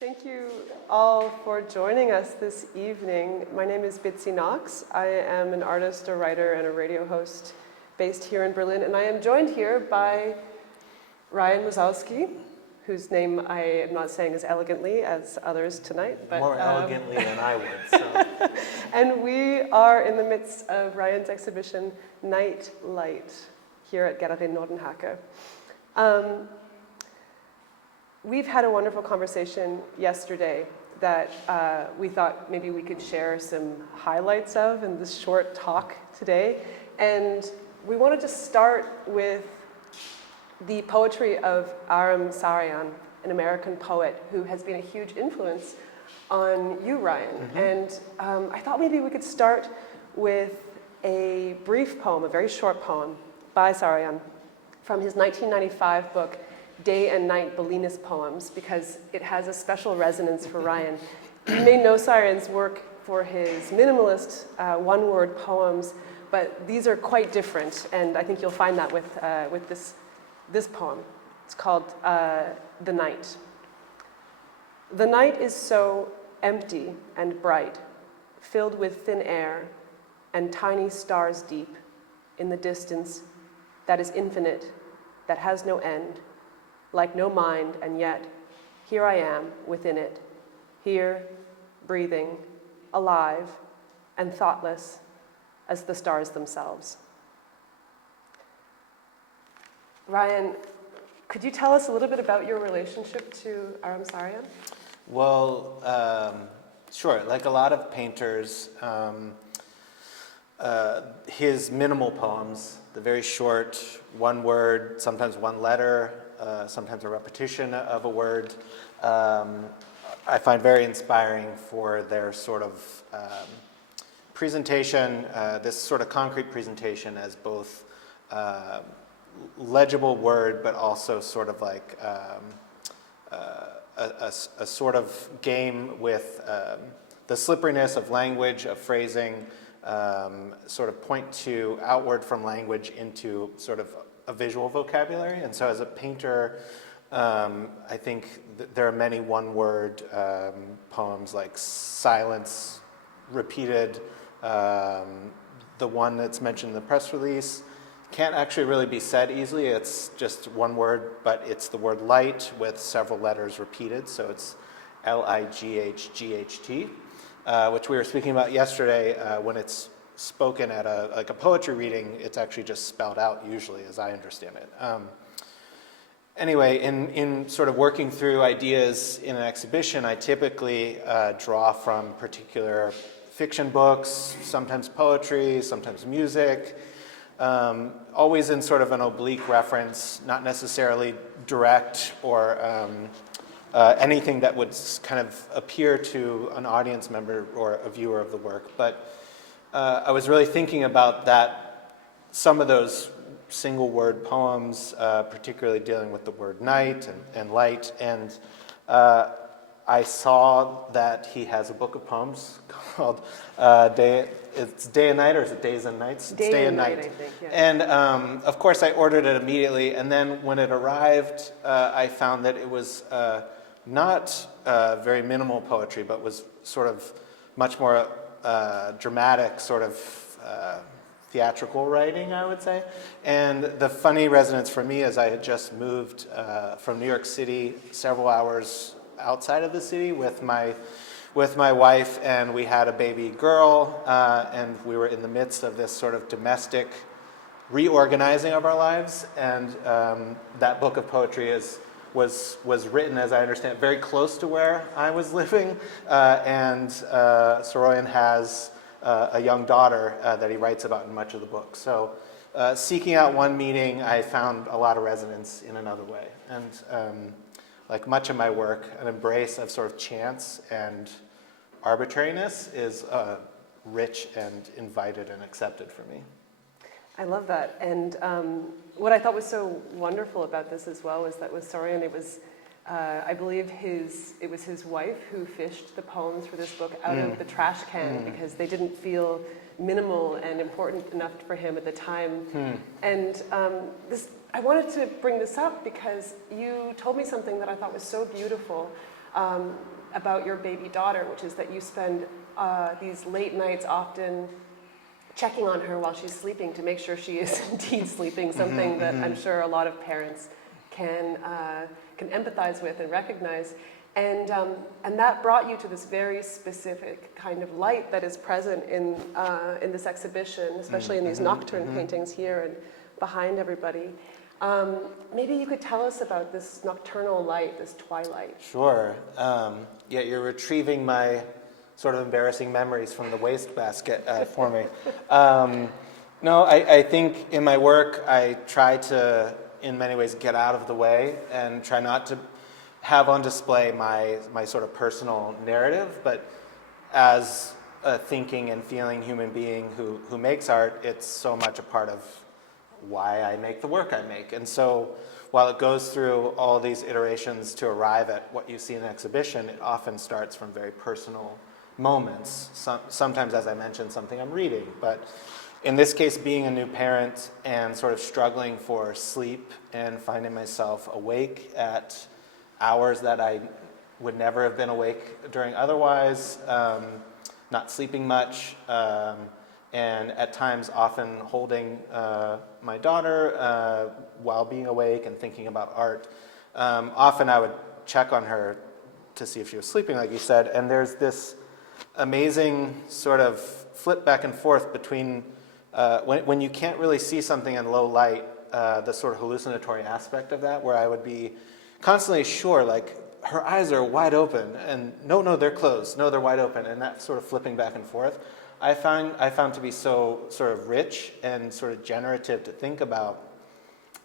Thank you all for joining us this evening. My name is Bitsy Knox. I am an artist, a writer, and a radio host based here in Berlin, and I am joined here by Ryan Mrozowski, whose name I am not saying as elegantly as others tonight. But, more elegantly than I would. So. And we are in the midst of Ryan's exhibition, Night Light, here at Galerie Nordenhake. We've had a wonderful conversation yesterday that we thought maybe we could share some highlights of in this short talk today. And we wanted to start with the poetry of Aram Sarayan, an American poet who has been a huge influence on you, Ryan. Mm-hmm. And I thought maybe we could start with a brief poem, a very short poem by Sarayan from his 1995 book, Day and Night Berlinist Poems, because it has a special resonance for Ryan. You may know Sarayan's work for his minimalist one-word poems, but these are quite different, and I think you'll find that with this poem. It's called The Night. The night is so empty and bright, filled with thin air and tiny stars deep in the distance that is infinite, that has no end, like no mind, and yet here I am within it, here, breathing, alive, and thoughtless as the stars themselves. Ryan, could you tell us a little bit about your relationship to Aram Sarayan? Well, sure. Like a lot of painters, his minimal poems, the very short, one word, sometimes one letter, sometimes a repetition of a word, I find very inspiring for their sort of presentation, this sort of concrete presentation as both legible word, but also sort of like a sort of game with the slipperiness of language, of phrasing, sort of point to outward from language into sort of a visual vocabulary. And so as a painter, I think there are many one-word poems like Silence, repeated, the one that's mentioned in the press release, can't actually really be said easily. It's just one word, but it's the word light with several letters repeated. So it's Lighght, which we were speaking about yesterday. When it's spoken at a poetry reading, it's actually just spelled out usually, as I understand it. Anyway, in sort of working through ideas in an exhibition, I typically draw from particular fiction books, sometimes poetry, sometimes music, always in sort of an oblique reference, not necessarily direct or anything that would kind of appear to an audience member or a viewer of the work. But I was really thinking about that, some of those single word poems, particularly dealing with the word night and light, and I saw that he has a book of poems called it's Day and Night, or is it Days and Nights? It's Day and Night, I think, yeah. And of course I ordered it immediately, and then when it arrived, I found that it was not very minimal poetry, but was sort of much more dramatic, sort of theatrical writing, I would say. And the funny resonance for me is I had just moved from New York City several hours outside of the city with my wife, and we had a baby girl, and we were in the midst of this sort of domestic reorganizing of our lives, and that book of poetry was written, as I understand it, very close to where I was living, and Sarayan has a young daughter that he writes about in much of the book. So seeking out one meaning, I found a lot of resonance in another way. And like much of my work, an embrace of sort of chance and arbitrariness is rich and invited and accepted for me. I love that. And what I thought was so wonderful about this as well was that with Sarayan, it was, I believe it was his wife who fished the poems for this book out of the trash can because they didn't feel minimal and important enough for him at the time. And I wanted to bring this up because you told me something that I thought was so beautiful about your baby daughter, which is that you spend these late nights often checking on her while she's sleeping to make sure she is indeed sleeping, something that I'm sure a lot of parents can empathize with and recognize. And that brought you to this very specific kind of light that is present in this exhibition, especially in these nocturne paintings here and behind everybody. Maybe you could tell us about this nocturnal light, this twilight. Sure. Yeah, you're retrieving my sort of embarrassing memories from the wastebasket for me. No, I think in my work I try to, in many ways, get out of the way and try not to have on display my sort of personal narrative, but as a thinking and feeling human being who makes art, it's so much a part of why I make the work I make. And so while it goes through all these iterations to arrive at what you see in an exhibition, it often starts from very personal moments. Sometimes, as I mentioned, something I'm reading, but in this case, being a new parent and sort of struggling for sleep and finding myself awake at hours that I would never have been awake during otherwise, not sleeping much, and at times often holding my daughter while being awake and thinking about art. Often I would check on her to see if she was sleeping, like you said, and there's this amazing sort of flip back and forth between when you can't really see something in low light, the sort of hallucinatory aspect of that, where I would be constantly sure, like, her eyes are wide open, and no, they're closed, no, they're wide open, and that sort of flipping back and forth, I found to be so sort of rich and sort of generative to think about.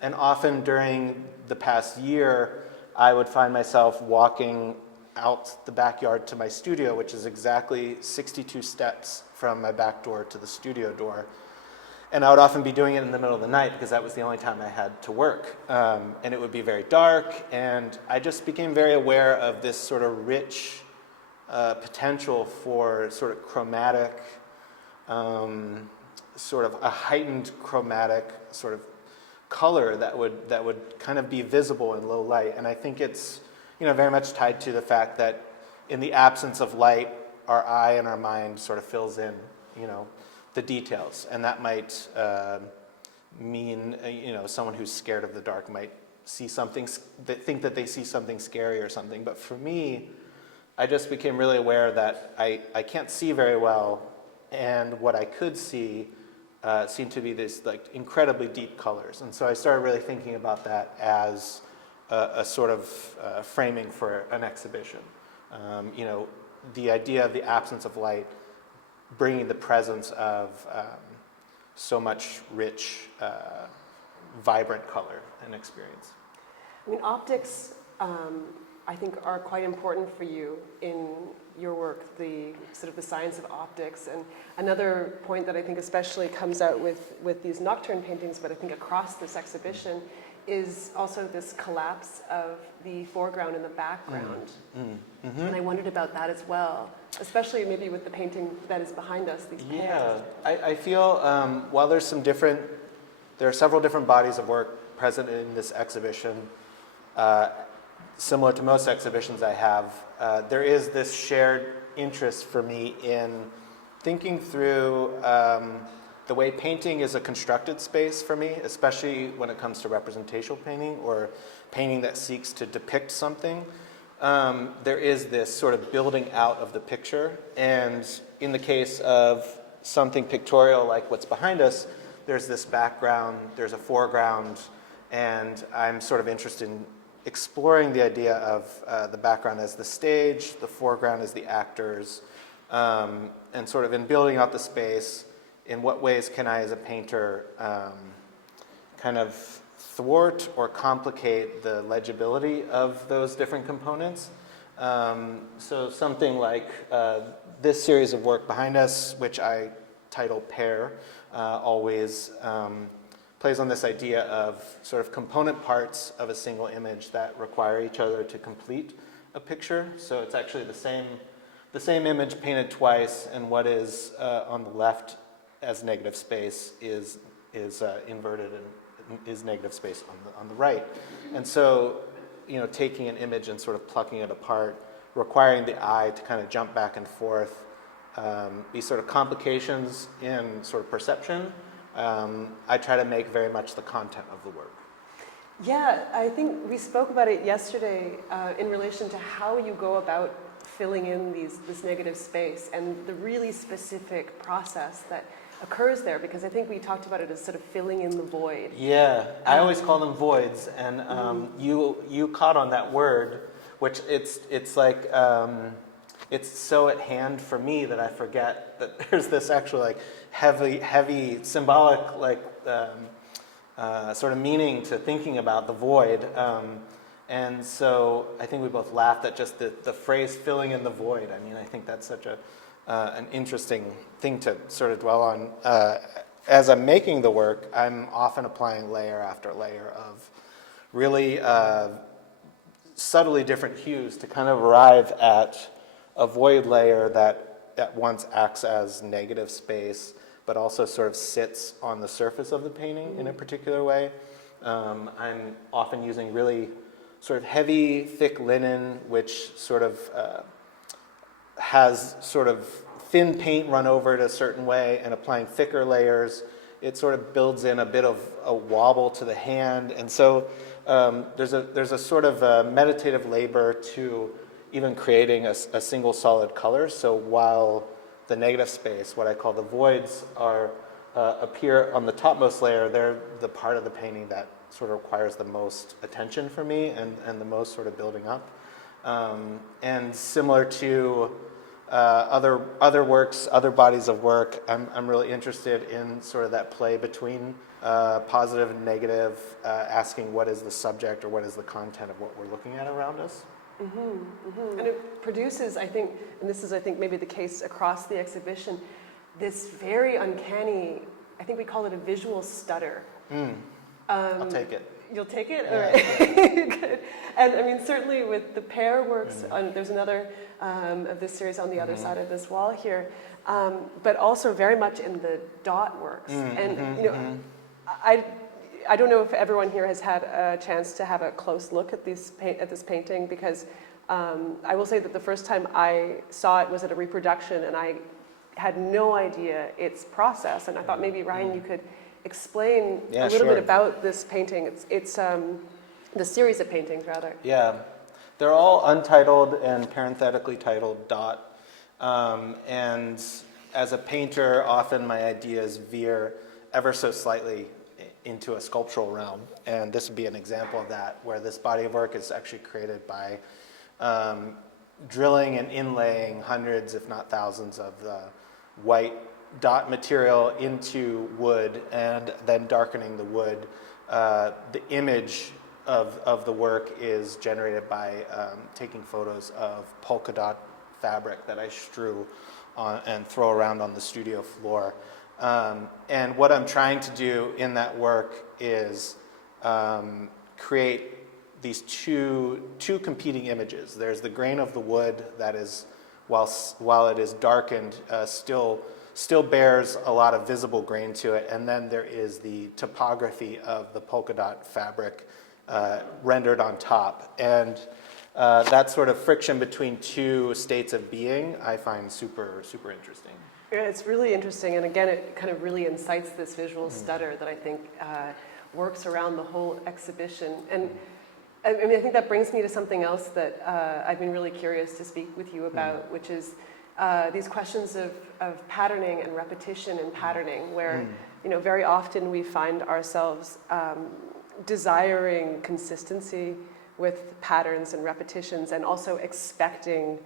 And often during the past year, I would find myself walking out the backyard to my studio, which is exactly 62 steps from my back door to the studio door. And I would often be doing it in the middle of the night because that was the only time I had to work. And it would be very dark, and I just became very aware of this sort of rich potential for sort of chromatic, sort of a heightened chromatic sort of color that would kind of be visible in low light. And I think it's, you know, very much tied to the fact that in the absence of light, our eye and our mind sort of fills in, you know, the details. And that might mean, you know, someone who's scared of the dark might see something, think that they see something scary or something. But for me, I just became really aware that I can't see very well, and what I could see seemed to be this like incredibly deep colors. And so I started really thinking about that as a sort of framing for an exhibition. You know, the idea of the absence of light bringing the presence of so much rich, vibrant color and experience. I mean, optics, I think, are quite important for you in your work, the sort of the science of optics. And another point that I think especially comes out with these nocturne paintings, but I think across this exhibition, is also this collapse of the foreground and the background. And I wondered about that as well, especially maybe with the painting that is behind us, these pairs. Yeah, I feel while there are several different bodies of work present in this exhibition, similar to most exhibitions I have, there is this shared interest for me in thinking through the way painting is a constructed space for me, especially when it comes to representational painting or painting that seeks to depict something. There is this sort of building out of the picture, and in the case of something pictorial like what's behind us, there's this background, there's a foreground, and I'm sort of interested in exploring the idea of the background as the stage, the foreground as the actors, and sort of in building out the space, in what ways can I, as a painter, kind of thwart or complicate the legibility of those different components? So something like this series of work behind us, which I title Pair, always plays on this idea of sort of component parts of a single image that require each other to complete a picture. So it's actually the same image painted twice, and what is on the left as negative space is inverted and is negative space on the right. And so, you know, taking an image and sort of plucking it apart requiring the eye to kind of jump back and forth. These sort of complications in sort of perception, I try to make very much the content of the work. Yeah, I think we spoke about it yesterday in relation to how you go about filling in this negative space and the really specific process that occurs there, because I think we talked about it as sort of filling in the void. Yeah, I always call them voids, and you caught on that word, which it's like it's so at hand for me that I forget that there's this actual like heavy symbolic like sort of meaning to thinking about the void. And so I think we both laughed at just the phrase filling in the void. I mean, I think that's such an interesting thing to sort of dwell on. As I'm making the work, I'm often applying layer after layer of really subtly different hues to kind of arrive at a void layer that at once acts as negative space, but also sort of sits on the surface of the painting in a particular way. I'm often using really sort of heavy, thick linen, which sort of has sort of thin paint run over it a certain way, and applying thicker layers, it sort of builds in a bit of a wobble to the hand. And so there's a sort of meditative labor to even creating a single solid color. So while the negative space, what I call the voids, appear on the topmost layer, they're the part of the painting that sort of requires the most attention for me and the most sort of building up. And similar to other works, other bodies of work, I'm really interested in sort of that play between positive and negative, asking what is the subject or what is the content of what we're looking at around us. And it produces, I think, and this is, I think, maybe the case across the exhibition, this very uncanny, I think we call it a visual stutter. I'll take it. You'll take it? Yeah. All right. Good. And I mean, certainly with the pair works, there's another of this series on the other side of this wall here, but also very much in the dot works. And, you know, I don't know if everyone here has had a chance to have a close look at this painting, because I will say that the first time I saw it was at a reproduction, and I had no idea its process. And I thought maybe, Ryan, you could explain a little bit about this painting. It's the series of paintings, rather. Yeah, they're all untitled and parenthetically titled Dot. And as a painter, often my ideas veer ever so slightly into a sculptural realm. And this would be an example of that, where this body of work is actually created by drilling and inlaying hundreds, if not thousands, of the white dot material into wood and then darkening the wood. The image of the work is generated by taking photos of polka dot fabric that I strew on and throw around on the studio floor. And what I'm trying to do in that work is create these two competing images. There's the grain of the wood that is, while it is darkened, still bears a lot of visible grain to it, and then there is the topography of the polka dot fabric rendered on top. And that sort of friction between two states of being I find super, super interesting. Yeah, it's really interesting, and again, it kind of really incites this visual stutter that I think works around the whole exhibition. And I mean, I think that brings me to something else that I've been really curious to speak with you about, which is these questions of patterning and repetition and patterning, where you know, very often we find ourselves desiring consistency with patterns and repetitions, and also expecting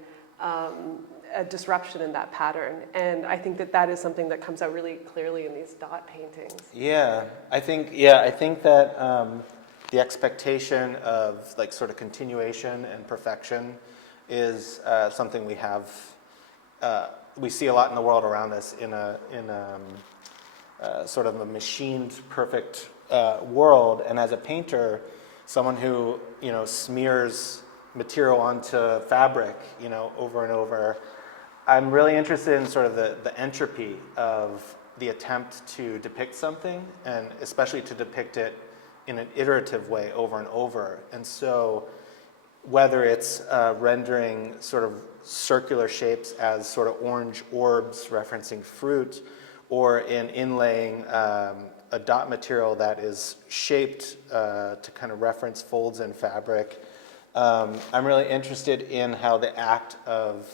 a disruption in that pattern. And I think that is something that comes out really clearly in these dot paintings. Yeah, I think that the expectation of like sort of continuation and perfection is something we have. We see a lot in the world around us in a sort of a machined perfect world. And as a painter, someone who, you know, smears material onto fabric, you know, over and over, I'm really interested in sort of the entropy of the attempt to depict something, and especially to depict it in an iterative way over and over. And so whether it's rendering sort of circular shapes as sort of orange orbs referencing fruit, or in inlaying a dot material that is shaped to kind of reference folds in fabric. I'm really interested in how the act of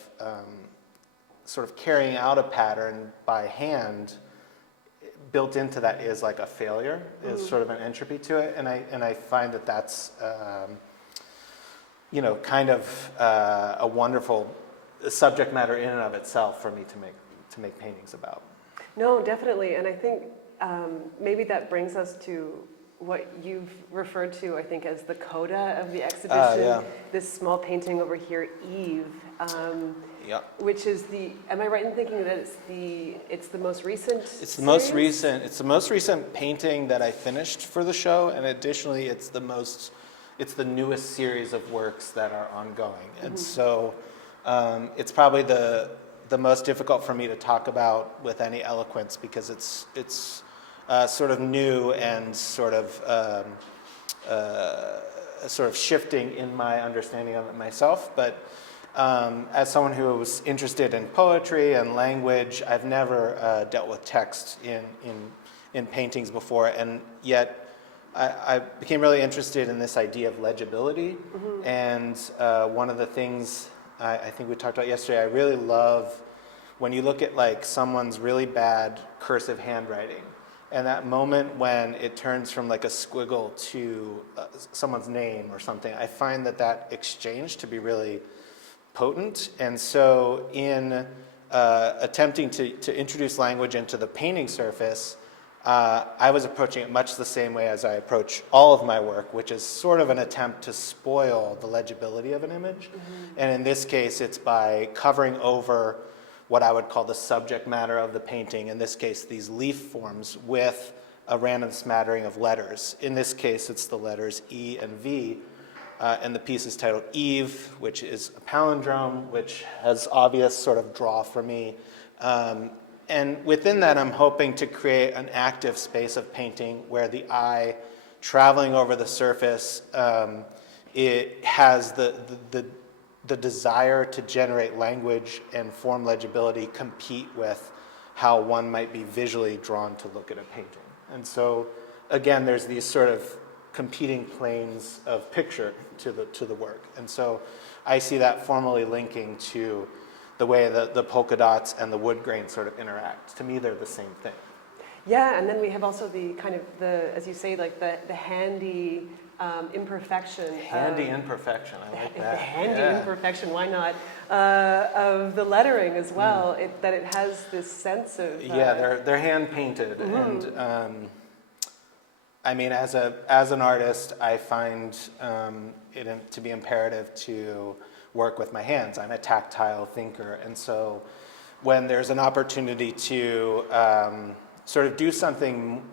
sort of carrying out a pattern by hand, built into that is like a failure, is sort of an entropy to it, and I find that that's kind of a wonderful subject matter in and of itself for me to make paintings about. No, definitely, and I think maybe that brings us to what you've referred to, I think, as the coda of the exhibition. Yeah. This small painting over here, Eve, Yeah. which is am I right in thinking that it's the most recent? It's the most recent. It's the most recent painting that I finished for the show, and additionally, it's the newest series of works that are ongoing, and so it's probably the most difficult for me to talk about with any eloquence because it's sort of new and sort of shifting in my understanding of it myself. But as someone who was interested in poetry and language, I've never dealt with text in paintings before, and yet I became really interested in this idea of legibility. And one of the things I think we talked about yesterday, I really love when you look at like someone's really bad cursive handwriting, and that moment when it turns from like a squiggle to someone's name or something, I find that exchange to be really potent. And so in attempting to introduce language into the painting surface, I was approaching it much the same way as I approach all of my work, which is sort of an attempt to spoil the legibility of an image. And in this case, it's by covering over what I would call the subject matter of the painting, in this case, these leaf forms, with a random smattering of letters. In this case, it's the letters E and V, and the piece is titled Eve, which is a palindrome, which has obvious sort of draw for me. And within that, I'm hoping to create an active space of painting where the eye, traveling over the surface, it has the desire to generate language and form legibility compete with how one might be visually drawn to look at a painting. And so, again, there's these sort of competing planes of picture to the work. And so I see that formally linking to the way that the polka dots and the wood grain sort of interact. To me, they're the same thing. Yeah, and then we have also the kind of as you say, like the handy imperfection. Handy imperfection, I like that. The handy imperfection, why not? Of the lettering as well, that it has this sense of... yeah, they're hand painted, and I mean, as an artist, I find it to be imperative to work with my hands. I'm a tactile thinker, and so when there's an opportunity to sort of do something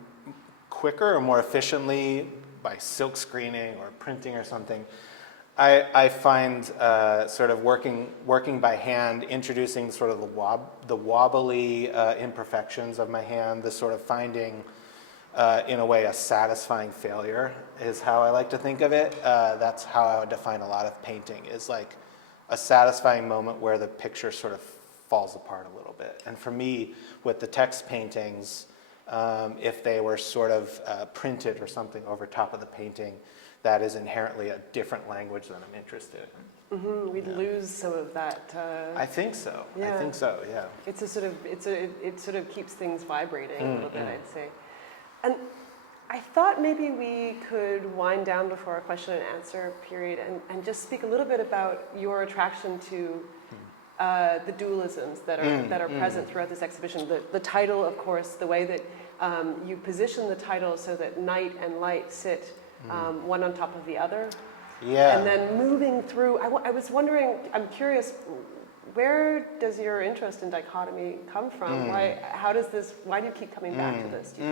quicker or more efficiently by silk screening or printing or something, I find sort of working by hand, introducing sort of the wobbly imperfections of my hand, the sort of finding, in a way, a satisfying failure is how I like to think of it. That's how I would define a lot of painting, is like a satisfying moment where the picture sort of falls apart a little bit. And for me, with the text paintings, if they were sort of printed or something over top of the painting, that is inherently a different language than I'm interested in. We'd lose some of that. I think so. Yeah. I think so. Yeah. It's it sort of keeps things vibrating a little bit, I'd say. And I thought maybe we could wind down before our question and answer period and just speak a little bit about your attraction to the dualisms that are present throughout this exhibition. The title, of course, the way that you position the title so that night and light sit one on top of the other. Yeah. And then moving through, I was wondering, I'm curious, where does your interest in dichotomy come from? Why do you keep coming back to this, do you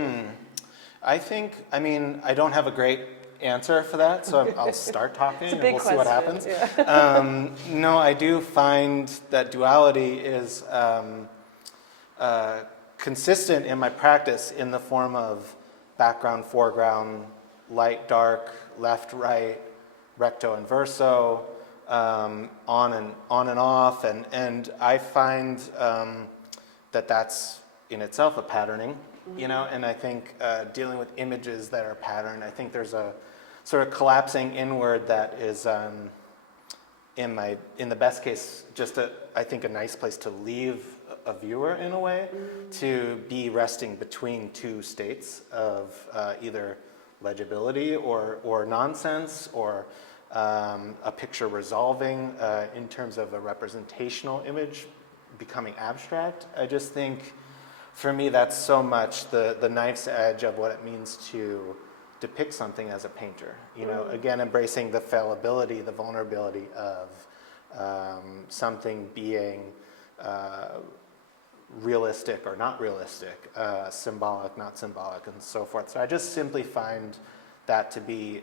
think? I mean, I don't have a great answer for that, so I'll start talking and we'll see what happens. Yeah. No, I do find that duality is consistent in my practice in the form of background, foreground, light, dark, left, right, recto and verso, on and off, and I find that that's in itself a patterning, you know, and I think dealing with images that are patterned, I think there's a sort of collapsing inward that is in the best case just I think a nice place to leave a viewer in a way, to be resting between two states of either legibility or nonsense, or a picture resolving in terms of a representational image becoming abstract. I just think for me that's so much the knife's edge of what it means to depict something as a painter. You know, again, embracing the fallibility, the vulnerability of something being realistic or not realistic, symbolic, not symbolic, and so forth. So I just simply find that to be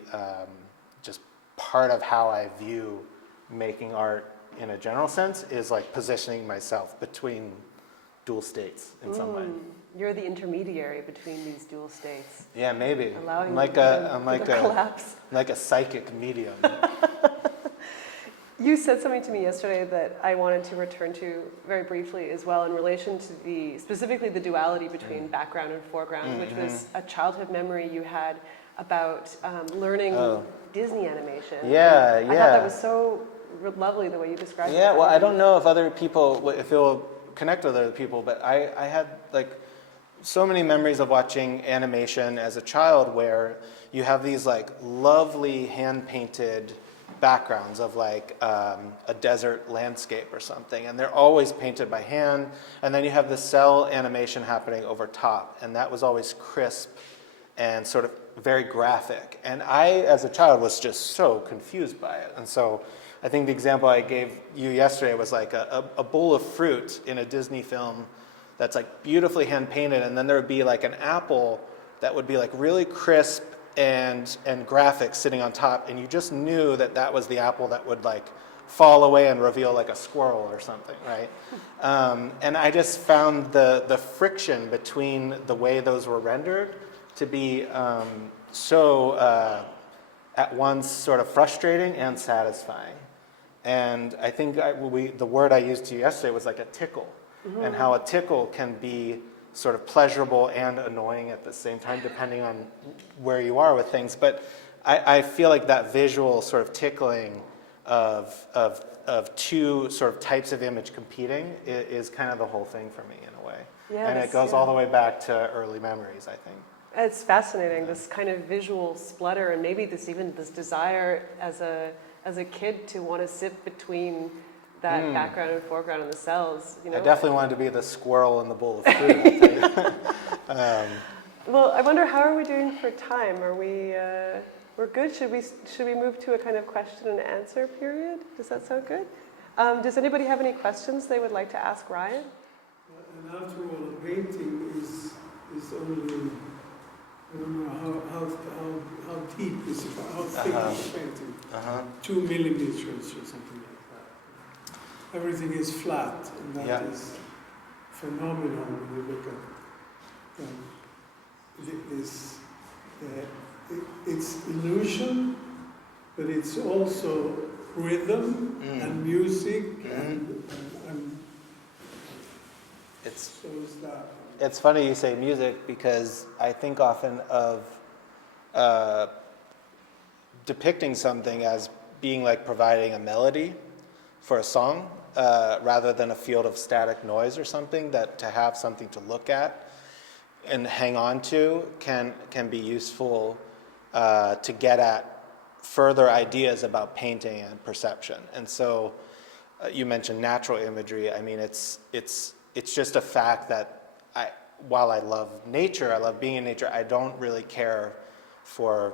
just part of how I view making art in a general sense, is like positioning myself between dual states in some way. You're the intermediary between these dual states. Yeah, maybe. Allowing I'm like collapse. like a psychic medium. You said something to me yesterday that I wanted to return to very briefly as well, in relation to specifically the duality between background and foreground, which was a childhood memory you had about learning Disney animation. Yeah, I thought that was so lovely the way you described it. Yeah, well, I don't know if other people, if it'll connect with other people, but I had like so many memories of watching animation as a child where you have these like lovely hand-painted backgrounds of like a desert landscape or something, and they're always painted by hand, and then you have the cell animation happening over top, and that was always crisp and sort of very graphic, and I as a child was just so confused by it. And so I think the example I gave you yesterday was like a bowl of fruit in a Disney film that's like beautifully hand painted, and then there would be like an apple that would be like really crisp and graphic sitting on top, and you just knew that that was the apple that would like fall away and reveal like a squirrel or something, right? And I just found the friction between the way those were rendered to be so at once sort of frustrating and satisfying. And I think the word I used to you yesterday was like a tickle, and how a tickle can be sort of pleasurable and annoying at the same time, depending on where you are with things. But I feel like that visual sort of tickling of two sort of types of image competing is kind of the whole thing for me in a way. Yeah, and it goes all the way back to early memories, I think. It's fascinating, this kind of visual splutter, and maybe this desire as a kid to want to sit between that background and foreground in the cells. You know? I definitely wanted to be the squirrel in the bowl of fruit. I'll tell you. Well, I wonder, how are we doing for time? Are we're good? Should we move to a kind of question and answer period? Does that sound good? Does anybody have any questions they would like to ask Ryan? And after all, a painting is only, I don't know how deep is it, how thick is the painting? 2 millimeters or something like that. Everything is flat, and that is phenomenal when you look at this. It's illusion, but it's also rhythm and music, and so is that. It's funny you say music, because I think often of depicting something as being like providing a melody for a song, rather than a field of static noise or something, that to have something to look at and hang on to can be useful to get at further ideas about painting and perception. And so you mentioned natural imagery. I mean, it's just a fact that while I love nature, I love being in nature, I don't really care for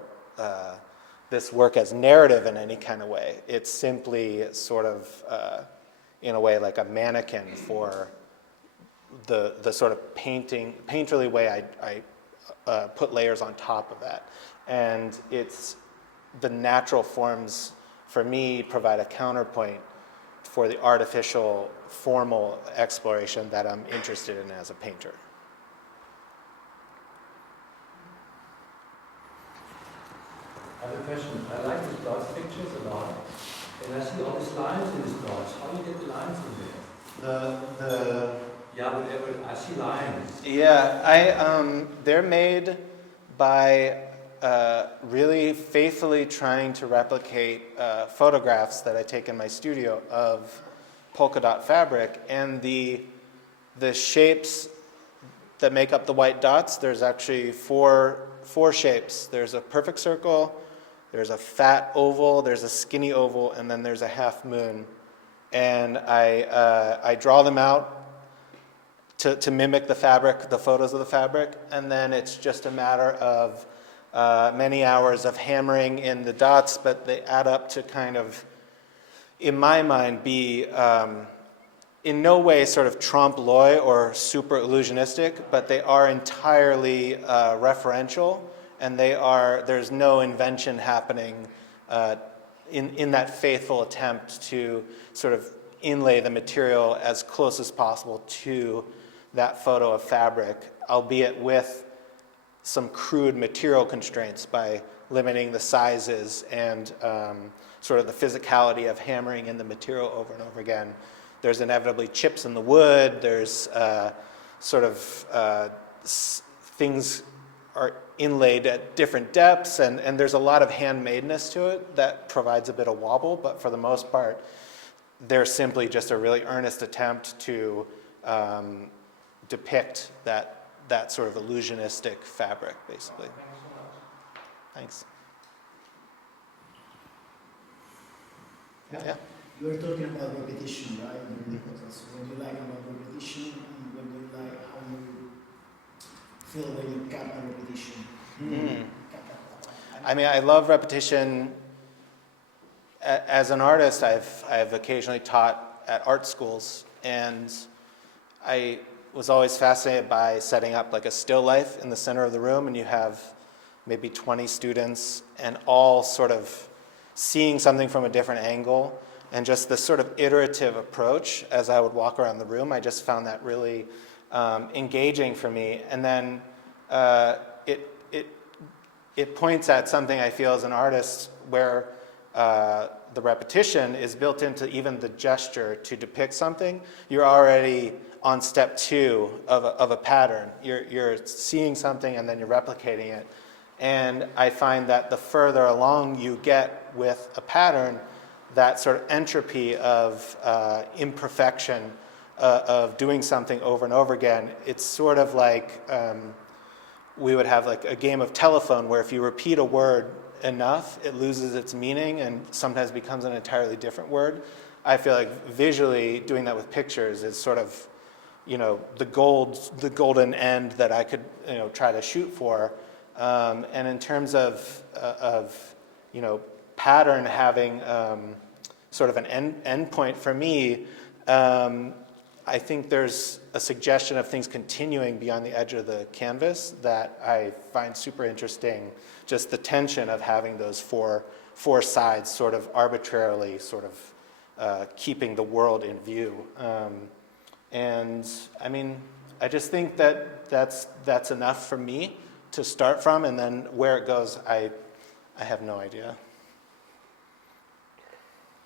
this work as narrative in any kind of way. It's simply sort of, in a way, like a mannequin for the sort of painterly way I put layers on top of that. And it's the natural forms, for me, provide a counterpoint for the artificial, formal exploration that I'm interested in as a painter. I have a question. I like the dot pictures a lot, And I see all these lines in these dots. How do you get the lines in there? Yeah, whatever. I see lines. Yeah, they're made by really faithfully trying to replicate photographs that I take in my studio of polka dot fabric, and the shapes that make up the white dots. There's actually four shapes. There's a perfect circle, there's a fat oval, there's a skinny oval, and then there's a half moon. And I draw them out to mimic the fabric, the photos of the fabric, and then it's just a matter of many hours of hammering in the dots, but they add up to kind of, in my mind, be in no way sort of trompe-l'oeil or super illusionistic, but they are entirely referential, and there's no invention happening in that faithful attempt to sort of inlay the material as close as possible to that photo of fabric, albeit with some crude material constraints by limiting the sizes and sort of the physicality of hammering in the material over and over again. There's inevitably chips in the wood, there's things are inlaid at different depths, and there's a lot of handmadeness to it that provides a bit of wobble, but for the most part, they're simply just a really earnest attempt to depict that sort of illusionistic fabric, basically. Thanks. Yeah. You were talking about repetition, right? When you like about repetition, and when you like how you feel when you cut a repetition. Mm. I mean, I love repetition. As an artist, I've occasionally taught at art schools, and I was always fascinated by setting up like a still life in the center of the room, and you have maybe 20 students and all sort of seeing something from a different angle, and just this sort of iterative approach as I would walk around the room. I just found that really engaging for me. And then it points at something I feel as an artist where the repetition is built into even the gesture to depict something. You're already on step 2 of a pattern. You're seeing something and then you're replicating it. And I find that the further along you get with a pattern, that sort of entropy of imperfection, of doing something over and over again, it's sort of like we would have like a game of telephone where if you repeat a word enough, it loses its meaning and sometimes becomes an entirely different word. I feel like visually doing that with pictures is sort of, the golden end that I could, try to shoot for. And in terms of pattern having sort of an end point for me, I think there's a suggestion of things continuing beyond the edge of the canvas that I find super interesting. Just the tension of having those four sides sort of arbitrarily sort of keeping the world in view. And I mean, I just think that that's enough for me to start from, and then where it goes, I have no idea.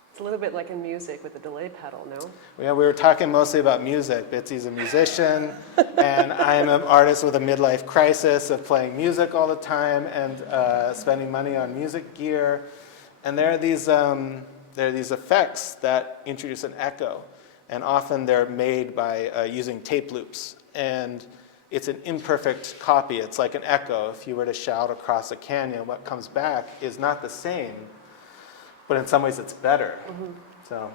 It's a little bit like in music with the delay pedal, no? Yeah, we were talking mostly about music. Bitsy's a musician, and I'm an artist with a midlife crisis of playing music all the time and spending money on music gear. And there are these effects that introduce an echo, and often they're made by using tape loops. And it's an imperfect copy. It's like an echo. If you were to shout across a canyon, what comes back is not the same, but in some ways it's better. Mm-hmm. So.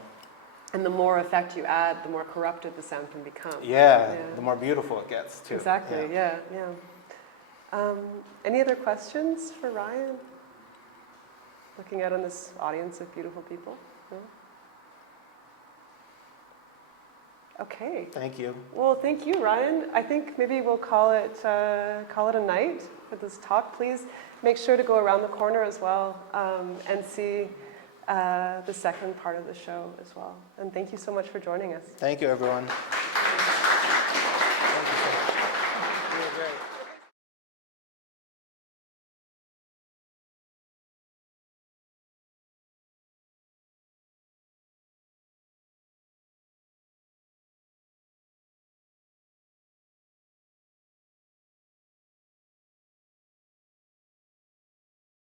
And the more effect you add, the more corrupted the sound can become. Yeah, the more beautiful it gets too. Exactly, yeah. Any other questions for Ryan? Looking out on this audience of beautiful people? No? Okay. Thank you. Well, thank you, Ryan. I think maybe we'll call it a night for this talk. Please make sure to go around the corner as well and see the second part of the show as well. And thank you so much for joining us. Thank you, everyone.